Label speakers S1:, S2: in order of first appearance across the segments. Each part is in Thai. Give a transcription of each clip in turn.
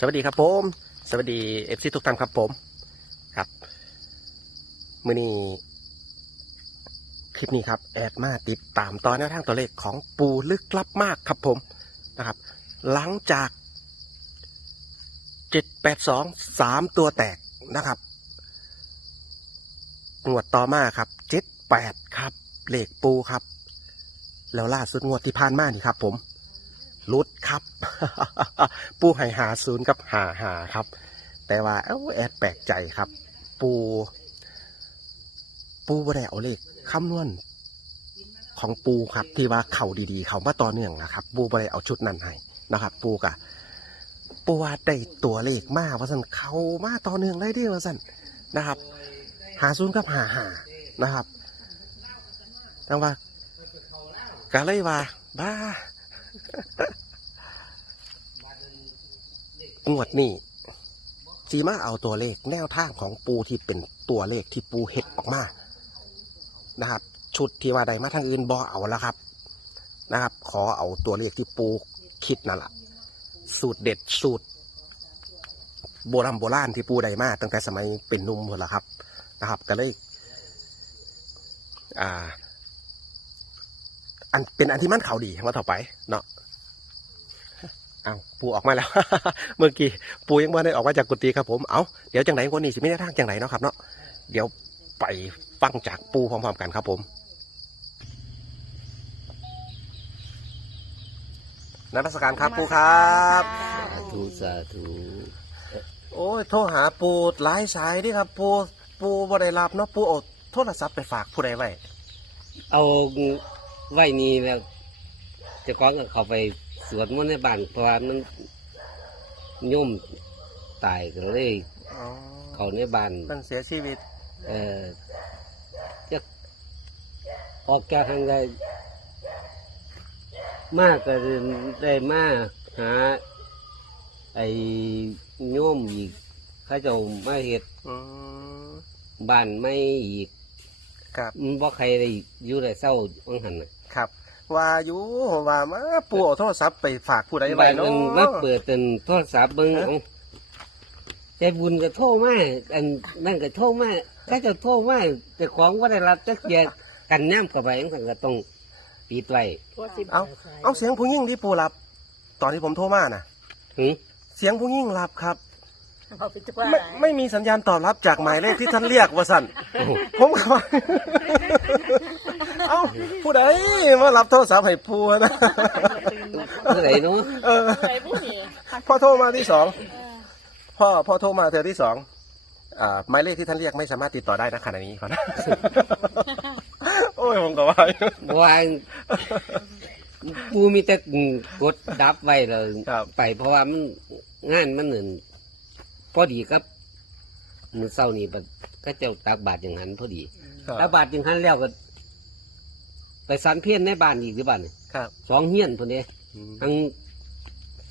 S1: สวัสดีครับผม สวัสดีเอฟซีทุกท่านครับผม ครับมือนี้คลิปนี้ครับ แอดมาติดตามตอนแนวทางตัวเลขของปูลึกลับมากครับผมนะครับ หลังจากเจ็ดแปดสองสามตัวแตกนะครับงวดต่อมาครับเจ็ดแปดครับ เลขปูครับ แล้วล่าสุดงวดที่ผ่านมานี่ครับผม ลุดครับ ปูให้หาศูนย์กับหาหาครับ แต่ว่าเอ้าแอดแปลกใจครับ ปู ปูบ่ได้เอาเลขคำนวณของปูครับ ที่ว่าเข่าดีๆ เขามาต่อเนื่องนะครับ ปูบ่ได้เอาชุดนั้นให้นะครับ ปูกะปูว่าได้ตัวเลขมาว่าสันเขามาต่อเนื่องได้ดีว่าสันนะครับ หาศูนย์กับหาหานะครับทั้งว่าก็เลยว่าบ้า งวดนี้จีมาเอาตัวเลขแนวทางของปูที่เป็นตัวเลขที่ปูเห็ดออกมา นะครับ ชุดที่ว่าใดมาทางอื่นบอเอาแล้วครับ นะครับ ขอเอาตัวเลขที่ปูคิดนั่นแหละสูตรเด็ดสูตร โบราณโบราณที่ปูใดมาตั้งแต่สมัยเป็นนุ่มหมดแล้วครับ นะครับ ก็เลยอ่า อันเป็นอันที่มั่นเขาดีว่าต่อไปเนาะ อาปูออกมาแล้ว เมื่อกี้ปูยังไม่ได้ออกมาจากกุฏิครับผมเอาเดี๋ยวจังไหนคนนี้สิไม่ได้ทางจังไหนเนาะครับเนาะเดี๋ยวไปฟังจากปูพร้อมๆกันครับผมนักราชการครับปูครับ
S2: สาธุสาธุ
S1: โอ้ยโทรหาปูหลายสายดิครับปูปูบ่ได้รับเนาะปูเอาโทรศัพท์ไปฝากผู้ใดไว้
S2: เอาไว้นี่แล้วเจะก้องก็เข้าไป สวดมนต์ในบ้านเพราะว่ามันโย่มตายก็เลย
S1: อ๋อ
S2: เข้าในบ้าน
S1: มันเสียชีวิต
S2: เอ่อจะออกจากทางใดมากก็ได้มาหา ไอ้โย่มอีกเขาเจะมาเห็ด
S1: อืม
S2: บ้านไม่อีก
S1: ครับ
S2: มันบ่ใครได้อยู่ได้เศร้าอังหันน่ะ
S1: ครับ ว่าอยู่ว่ามาปูเอาโทรศัพท์ไปฝากผู้ใดไว้
S2: บ้าน
S1: เนาะ
S2: มันมาเปิดเป็นโทรศัพท์เบิ่ง
S1: ฮะ
S2: เอาใจบุญก็โทรมาอันนั่นก็โทรมาถ้าจะโทรมาแต่ของว่าได้รับจักเกียกันน้ำเข้าไปจังซั่นก็ต้องปิดไว้
S1: เอาเอาเสียงผู้หญิงที่ปูรับ ตอนที่ผมโทรมาน่ะ
S2: หึ
S1: เสียงผู้หญิงรับครับ
S3: เอาไปทุกว่า
S1: ไม่ไม่มีสัญญาณตอบรับจากหมายเลขที่ท่านเรียกว่าสั่นผมก็ว่า เอ้าผู้ใดมารับโทรศัพท์ให้ปูนะ
S2: เมื่อไหร่เนาะ
S1: เออ
S3: ใครผู้นี่
S1: พอโทรมาที่สองพ่อพ่อโทรมาเธอที่สองอ่าหมายเลขที่ท่านเรียกไม่สามารถติดต่อได้นะขณะนี้ก่อนนะโอ้ยผมก็ว่าอยู่
S2: ว่าปูมีแต่กดดับไว้แล้ว
S1: ครับ
S2: ไปเพราะว่ามันงานมันนั่นพอดีครับมื้อเช้านี้บัดก็เจ้าตักบาตรอย่างนั้นพอดี ตักบาตรอย่างนั้นแล้วก็ ไปสันเพี้ยนในบ้านอีกหรือบ้าน
S1: ครับ
S2: สองเฮียนพนเด้
S1: อืม
S2: ทั้ง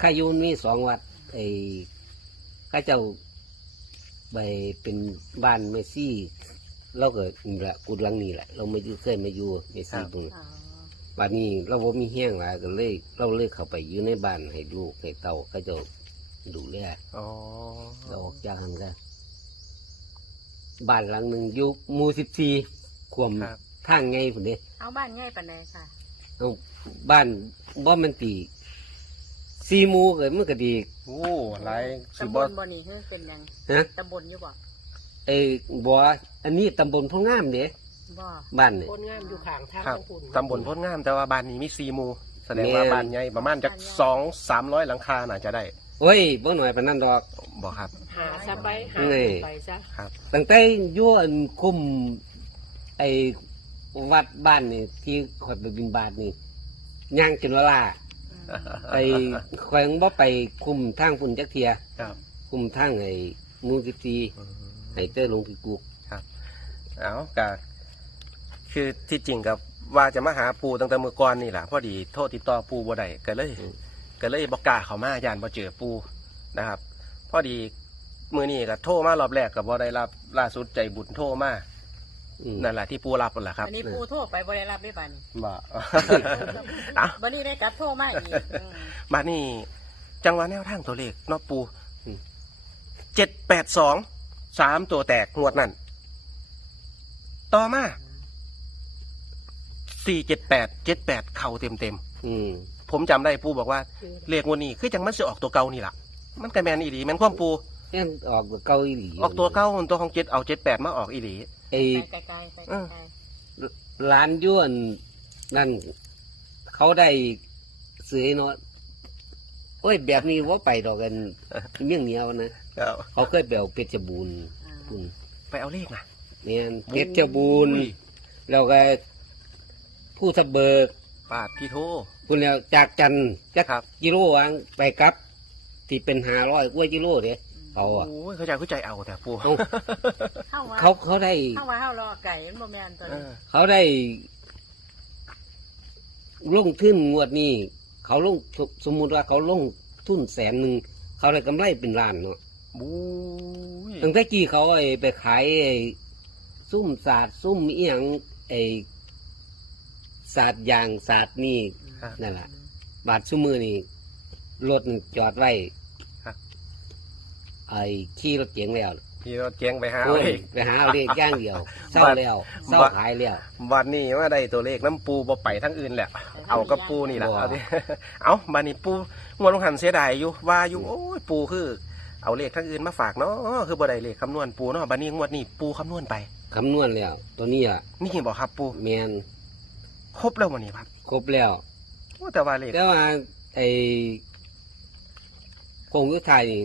S2: ขายุนมีสองวัดไอ้ข้าเจ้าไปเป็นบ้านเมซี่เราก็นี่แหละกุดหลังนี่แหละ เราไม่อยู่เคยมาอยู่เมซี่ตรงนี้บ้านนี้เราบ่มีเฮี้ยงหลายก็เลยเราเลยเข้าไปอยู่ในบ้านให้ลูกให้เต่าเข้าเจ้าดูแล
S1: อ๋อ
S2: เราออกจากหันกัน บ้านหลังหนึ่งอยู่หมู่สิบสี่ขวม
S1: ครับ
S2: ทางไงผมเด้
S3: เอาบ้านง่ายปานใดค่ะ
S2: เอาบ้านบ่มันตีสี่หมูเกิดมันก็ดี
S1: โอ้หลายสิ
S3: ตำ
S1: บบอ
S3: ลบ่นี่คือเป็นหยัง
S2: ฮะ
S3: ตำบลอยู่บ่
S2: ไอ้บัวอันนี้ตำบลพงงามเด้
S3: บ่
S2: บ้านเนี่ย
S4: คนงามอยู่ข้างทาง
S1: ครับ
S4: ทั้งปุ่น
S1: ตำบลโพนงามแต่ว่าบ้านนี้มีสี่หมู่แสดงว่า
S2: แม่น
S1: บ้านใหญ่ประมาณจากสองสามร้อยหลังคาน่าจะได้
S2: โอ้ยบ่หน่อยปานนั้นดอก
S1: บอกครับ
S4: หาซะไปหา
S2: นี่
S4: ไปซะ
S2: ตั้งแต่อยู่อันคุมไอ้วัดบ้านนี่ที่ขอยไปบินบาทนี่ย่างจนเวลาไปคอยบ่ไปคุมทางฝุ่นจักเทีย
S1: ครับ
S2: คุมทางไอ้หมูสิบสี่ให้เต้อลงพิกุก
S1: เอากะคือที่จริงกับว่าจะมาหาปูตั้งแต่เมื่อก่อนนี่แหละพอดีโทษติดต่อปูบ่ได้ก็เลย ก็เลยบอกกล้าเขามายานบ่เจอปูนะครับ พอดีมือนี้ก็โทรมารอบแรกกับบ่ได้รับล่าสุดใจบุญโทรมา
S2: อืม
S1: นั่นแหละที่ปูรับนั่นแหละครับ
S3: อันนี้ปูโทรไปบ่ได้รับได้บ้านนี้
S1: บ่เอา
S3: บัดนี้ได้กลับโทรมาอีกอืม
S1: บ้านนี้จังหวะแนวทางตัวเลขเนาะปู
S2: อืม
S1: เจ็ดแปดสองสามตัวแตกงวดนั่นต่อมาสี่เจ็ดแปดเจ็ดแปดเข่าเต็มเต็ม
S2: อืม
S1: ๆ ผมจำได้ปูบอกว่าเลขงวันนี้คือจังมันจะออกตัวเก่านี่แหละมันกระแมนอีหลีแมนความปู
S2: แม่นออกเก้าอีหลี
S1: ออกตัวเก่าตัวของเจ็ดเอาเจ็ดแปดมาออกอีหลี
S2: ไอ้
S3: ไกลๆไกลๆไกล
S1: เออ
S3: ๆ
S2: ร้านยวนนั่น เขาได้ซื้อให้เนาะโอ้ยแบบนี้ว่าไปดอกกันเมี่ยงเหนียวนะ
S1: เอา
S2: เขาเคยไปเอาเพชรบูรณ์
S3: อ่า
S2: คุณ
S1: ไปเอาเลขนะ
S2: เนี่ยเพชรบูรณ์แล้วก็ผู้ทะเบิก
S1: ปาดพี่โท
S2: คุณแล้วจากจันทร์จัก
S1: ครับ
S2: กิโลวางไปกลับ ที่เป็นหาร้อยกว่ากิโลเด้เขาอะ
S1: โอ้ยเขาใจเข้าใจเอาแต่ปู
S2: เอ้า
S3: เข้าว่า
S2: เขาเขาได้
S3: เข้าว่าเข้ารอไก่มันบ่แม่นตัว
S1: เอ
S3: นี้
S1: อ
S2: เขาได้ลงทุนงวดนี้ เขาลงสสมมุติว่าเขาลงทุนแสนหนึ่งเขาได้กำไรเป็นล้านเนาะ
S1: บูย
S2: ตั้งแต่กี้เขาไอ้ไปขายไอ้ซุ่มศาสตร์ซุ่มเอียงไอ้ ศาสตร์ยางศาสตร์นี่
S1: ครับ
S2: นั่นแหละบาทชั่วมือนี่รถจอดไว้
S1: ครับ
S2: ไอ้ขี่รถเก๋งแล้ว
S1: พี่เราเจียงไปหา
S2: โอ้
S1: เอา
S2: ย
S1: เลข
S2: ไปหาเอาเลขอย่างเดียวเศร้าแล้วเศร้าขายแล้ว
S1: วันนี้ว่าได้ตัวเลขน้ำปูบ่ไปทั้งอื่นแหละ เอากับปูนี่แหละ
S2: บ่
S1: เอาดิ เอาบันนี้ปูงวดลงหันเสียดายอยู่ว่าอยู่โอ้ยปูคือ เอาเลขทั้งอื่นมาฝากเนาะคือบ่ได้เลขคำนวณปูเนาะบันนี้งวดนี้ปูคำนวณไป
S2: คำนวณแล้ว ตัวนี้อะ
S1: นี่บอกครับปู
S2: แมน
S1: ครบแล้ววันนี้ครับ
S2: ครบแล้ว
S1: โอ้แต่ว่าเลข
S2: แต่ว่าไอ้โครงยุทธไทยนี่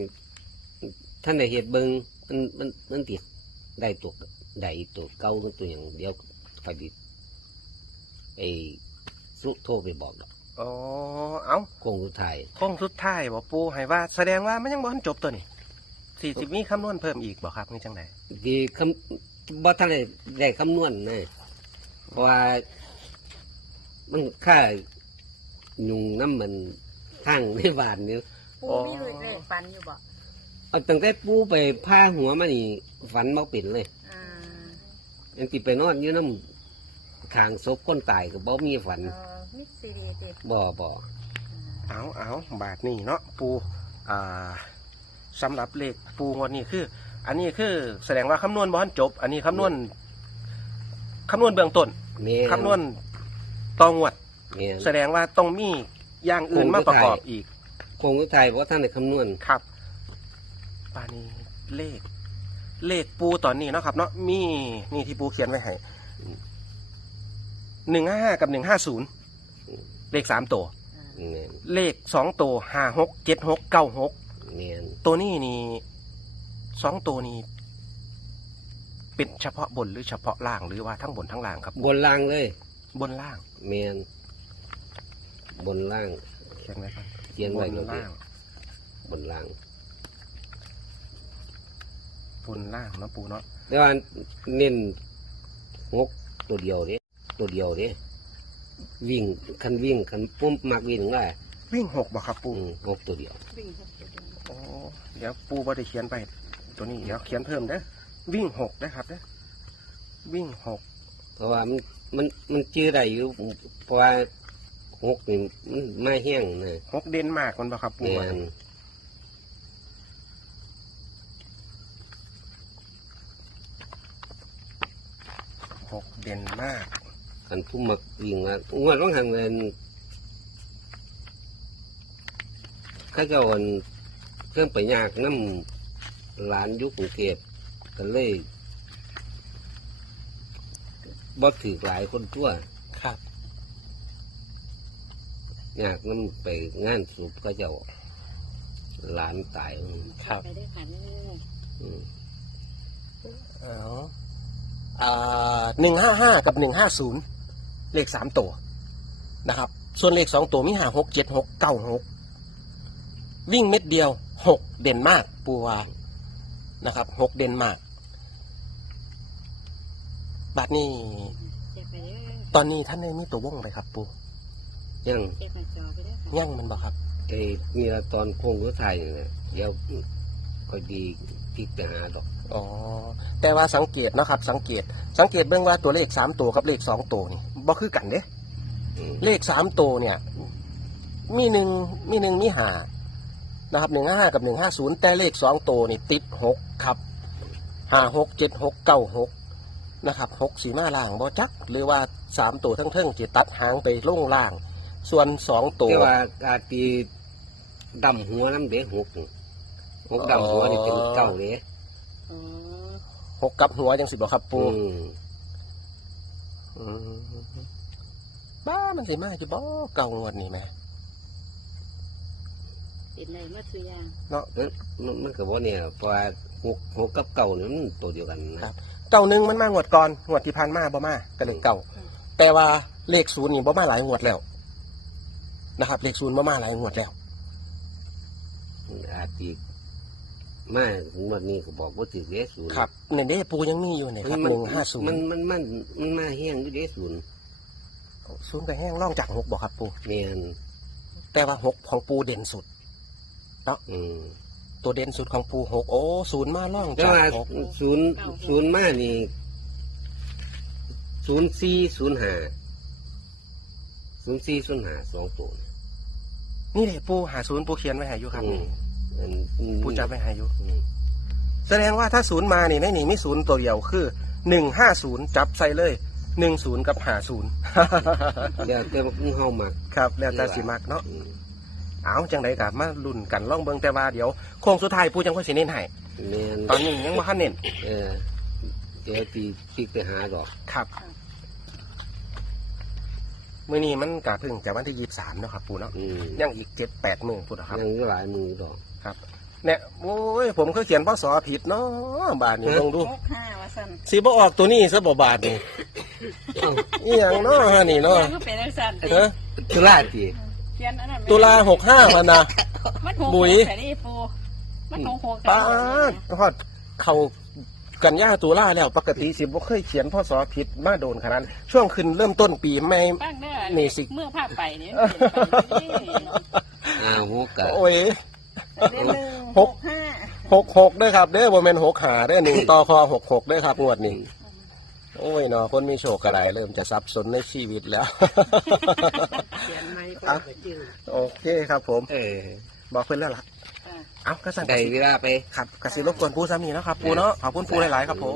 S2: ท่านได้เหตุเบิงมันมันมันติดได้ตัวได้ตัวเก่าตัวอย่างเดียวคอยดิไอ้สุโทรไปบอกดอก
S1: อ๋อเอา
S2: โครงยุทธไทย
S1: โค้งสุดท้ายบอกปูให้ว่าแสดงว่ามันยังบ่ทันจบตัวนี่สี่สิบมีคำนวณเพิ่มอีกบอกครับนี่จังได
S2: ที่คำบ่ท่านได้ได้คำนวณนะเพราะว่า มันค่ายุงน้ำมันทางในบ้านนี่
S3: ปูมีเลขเลขฟันอยู่บ่
S2: เอาตั้งแต่ปูไปผ้าหัวมานี่ฝันบ่เป็นเลย
S3: อ่า
S2: ยังติไปนอนอยู่น้ำทางศพคนตายก็บ่มีฝัน
S3: เออมิดซีดีติ
S2: บ่บ่
S1: เอาเอาบาทนี่เนาะปูอ่าสำหรับเลขปูงวดนี้คือ อันนี้คือแสดงว่าคำนวณบ่ทันจบ อันนี้คำนวณคำนวณเบื้องต้น
S2: แม่
S1: คำนวณ ต่องวด
S2: แม่น
S1: แสดงว่าต้องมีอย่างอื่นมาประกอบอีก
S2: โครงยุทธไทยบ่ท่านได้คำนวณ
S1: ครับปานี้เลข เลขปูตอนนี้เนาะครับ เนาะมีนี่ที่ปูเขียนไว้ให้หนึ่งห้ากับหนึ่งห้าศูนย์เลขสามตัว
S3: อ่า
S2: แม่น
S1: เลขสองตัวห้าหกเจ็ดหกเก้าหก
S2: แม่น
S1: ตัวนี้นี่สองตัวนี้เป็นเฉพาะบนหรือเฉพาะล่างหรือว่าทั้งบนทั้งล่างครับ
S2: บนล่างเลย
S1: บนล่าง
S2: แม่นบนล่าง
S1: เขียนไว้ครับ
S2: เขียน
S1: บ
S2: ไว้
S1: น
S2: ตรงนี้
S1: ล่าง
S2: บนล่าง
S1: บนล่างเนาะปูเนาะ
S2: แต่ว่าเน้นหกตัวเดียวเด้ตัวเดียวเด้วิ่งคันวิ่งคันปุ้มมักวิ่งว่า
S1: วิ่งหกบ่ครับปู
S2: อืมหกตัวเดียว
S3: วิ่งหกตัวเดียว
S1: โอ้เดี๋ยวปูบ่ได้เขียนไป ตัวนี้เดี๋ยวเขียนเพิ่มเด้อวิ่งหกนะครับเด้อวิ่งหก
S2: เพราะว่ามัน มันมันจื้อได้อยู่เพราะว่าหกนี่มันมาแห้งนะ
S1: หกเดนมาร์กมันบ่ครับปู
S2: แม่
S1: ว่านหกเดนมาร์ก
S2: คันผู้มักวิ่งว่างวดต้องทำเงินเข้าเจ้าอันเครื่องไปยากน้ำหลานอยุคกรุงเทพกันเลย บ่ถือหลายคนทั่ว
S1: ครับ
S2: ยากน้ำไปงานศพเข้าเจ้าหลานตาย
S1: ครับ
S3: ไปได้ขันนี่
S2: อืม
S1: เอาอ่าหนึ่งห้าห้ากับหนึ่งห้าศูนย์เลขสามตัวนะครับ ส่วนเลขสองตัวมีห้าหกเจ็ดหกเก้าหกวิ่งเม็ดเดียวหกเด่นมากปูวานะครับหกเด่นมาก บัดนี้
S3: เจ็บไปเด้อ
S1: ตอนนี้ท่านได้มีตัววงไปครับ ปู
S2: ยัง
S3: เจ็บหน้าจอไปเด้อค่ะ
S1: ยั่งมันบอกครับ
S2: ไอ้นี่ละตอนโค้งก็ถ่ายนี่นะเดี๋ยวก็ดีที่ไปหาดอก
S1: อ๋อแต่ว่าสังเกตเนาะครับ สังเกต สังเกตเบื้องว่าตัวเลขสามตัวกับเลขสองตัวนี่บ่คือกันเด้
S2: อืม
S1: เลขสามตัวเนี่ย มีหนึ่งมีหนึ่งมีหานะครับหนึ่งห้ากับหนึ่งห้าศูนย์แต่เลขสองตัวนี่ติดหกครับห้าหกเจ็ดหกเก้าหก นะครับหกสีมาล่างบอจัก หรือว่าสามตัวทั้งเทิงจะตัดหางไปลงล่าง ส่วนสองตัว
S2: แต่ว่าอาตีดำหัวน้ำเด็กหกหกดำหัวนี่เป็นเก้าเด้
S3: อ๋อ
S1: หกกับหัวยังสิบหรอครับปู
S2: อืม
S1: อืมบ้ามันสิมาจะบ่เก่างวดนี่ไหม
S3: เป็นไรมาทุกอย่าง
S2: เอ้ยมันมันก็บ่เนี่ยเพราะว่าหกหกกับเก้านี่มันตัวเดียวกันนะ
S1: เก่าหนึ่งมันมางวดก่อนงวดที่ผ่านมาบ่มาก็เลยเก่าแต่ว่าเลขศูนย์นี่บ่มาหลายงวดแล้วนะครับ เลขศูนย์บ่มาหลายงวดแล้ว
S2: อาตีมาถึงวันนี้ก็บอกว่าถือเดศูนย์
S1: ครับในเด้ปูยังมีอยู่เนี่ยครับหนึ่งห้าศูน
S2: มัน
S1: ย์
S2: มันมันมันมาแห้งอยู่เดศูนย์
S1: ศูนย์ก็แห้งร่องจากหกบอกครับปู
S2: เนี่ย
S1: แต่ว่าหกของปูเด่นสุด
S2: อืม
S1: ตัวเด่นสุดของปูหกโอ้ศูนย์มาร่อง
S2: แต่
S1: จาก
S2: ว่า
S1: หก
S2: ศูนย์ศูนย์มานี่ศูนย์สี่ศูนย์ห้าศูนย์สี่ศูนย์ห้าสองตัว
S1: นี่เลยปูหาศูนย์ปูเขียนไว้ให้อยู่ครับ
S2: อืมอัน
S1: ปูจับไว้ให้อยู่
S2: อืม
S1: แสดงว่าถ้าศูนย์มานี่ในนี่มีศูนย์ตัวเดียวคือหนึ่งห้าศูนย์จับใส่เลยหนึ่งศูนย์กับหาศูนย์
S2: เดี๋ยวแต่ว่าเฮามัก
S1: ครับแล้วแต่สิมักเนาะ
S2: อืม
S1: เอาจังไดกับมาลุ่นกันล่องเบิงแต่ว่าเดี๋ยวโค้งสุดท้ายปูจังค่อยสิเน้นให้
S2: แม่น
S1: ตอนนี้ยังบ่ทันเน้น
S2: เออเดี๋ยวตีพลิกไปหาดอก
S1: ครับมื้อนี้มันกะเพิ่งจะวันที่ยี่สิบสามเนาะครับปูเนาะ
S2: อืม
S1: ยังอีกเจ็ดแปดมื้อพูดนะครับ
S2: ยังอยู่หลายมือดอก
S1: เนี่ยโอ้ยผมเคยเขียนพศผิดเนาะบาทนี้ลองดู
S3: หกห้าว่าสั่น
S1: สิบ่ออกตัวนี้ซะบ่บาทนี่อีหยังเนาะฮะนี่เนาะ
S3: ก็เป็นจังสั่น
S1: เอ้อ
S2: ตุลาตี
S3: เขียนอันนั้น
S1: ตุลาหกห้าพันนะ
S3: มันหก
S1: บุ๋ย
S3: แต่นี่ปูมันหกหก
S1: ป้าดฮอดเขากันยาตุลาแล้วปกติสิบ่เคยเขียนพศผิดมาโดนขนาดนั้นช่วงขึ้นเริ่มต้นปีไม่
S3: บ้างเด้อ
S1: นี่สิ
S3: เมื่อภาพไปนี่มันเป็นไปนี่
S2: อ้าวหกกะ
S1: โอ้ย
S3: เดือนหนึ่ง
S1: ห
S3: ห
S1: ก
S3: กห้า
S1: หกหกด้วยครับเด้อบ่แม่นหกหาเด้อหนึ่งต่อคอหกหกด้วยครับงวดนี้โอ้ยเนาะคนมีโชคกระไรเริ่มจะสับสนในชีวิตแล้ว
S4: เขียนไม่ ก็
S1: อะ
S4: จริง
S1: โอเคครับผม
S2: เออ
S1: บอกเพิ่นแล้วล่ะ
S3: อ่า
S1: เอาก็สั่ง
S2: ได้เวลาไป
S1: ครับกสิรบกวนปูสามีเนาะครับปูเนาะขอบคุณปูหลายๆครับผม